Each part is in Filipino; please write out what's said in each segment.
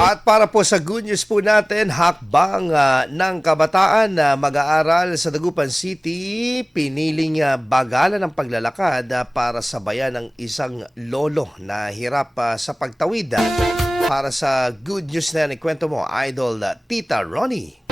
At para po sa good news po natin, hakbang ng kabataan na mag-aaral sa Dagupan City, piniling bagalan ng paglalakad para sabayan ng isang lolo na hirap sa pagtawid. Para sa good news na yan, ikwento mo, Idol Tita Ronnie.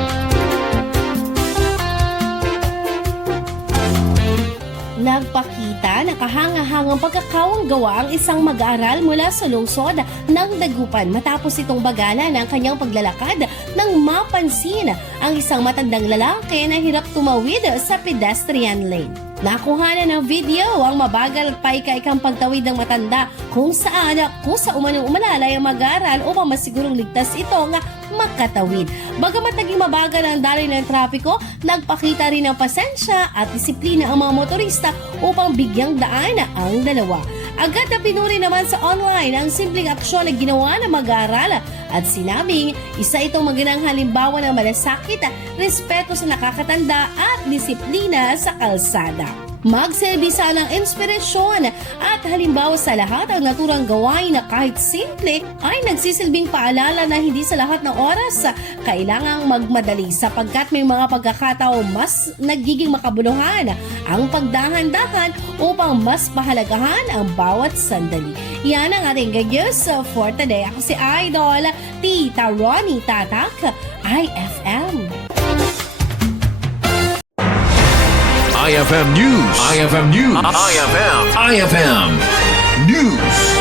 Nagpakita na kahangahangang pagkakawang gawa ang isang mag-aaral mula sa lungsod ng Dagupan matapos itong bagalan ng kanyang paglalakad nang mapansin ang isang matandang lalaki na hirap tumawid sa pedestrian lane. Nakuha na ng video ang mabagal at paika-ikang pagtawid ng matanda kung saan kusa umanong umalalay ang mag-aaral upang masigurong ligtas itong makatawid. Bagamat naging mabagal ang daloy ng trapiko, nagpakita rin ng pasensya at disiplina ang mga motorista upang bigyang daan ang dalawa. Agad na pinuri naman sa online ang simpleng aksyon na ginawa ng mag-aaral at sinabing isa itong magandang halimbawa ng malasakit, respeto sa nakakatanda at disiplina sa kalsada. Magsilbisa ng inspirasyon at halimbawa sa lahat ang naturang gawain na kahit simple ay nagsisilbing paalala na hindi sa lahat ng oras kailangang magmadali sapagkat may mga pagkakataon mas nagiging makabuluhan ang pagdahan-dahan upang mas pahalagahan ang bawat sandali. Yan ang ating good news for today. Ako si Idol Tita Ronnie Tatak, IFM. IFM News. IFM News. IFM News.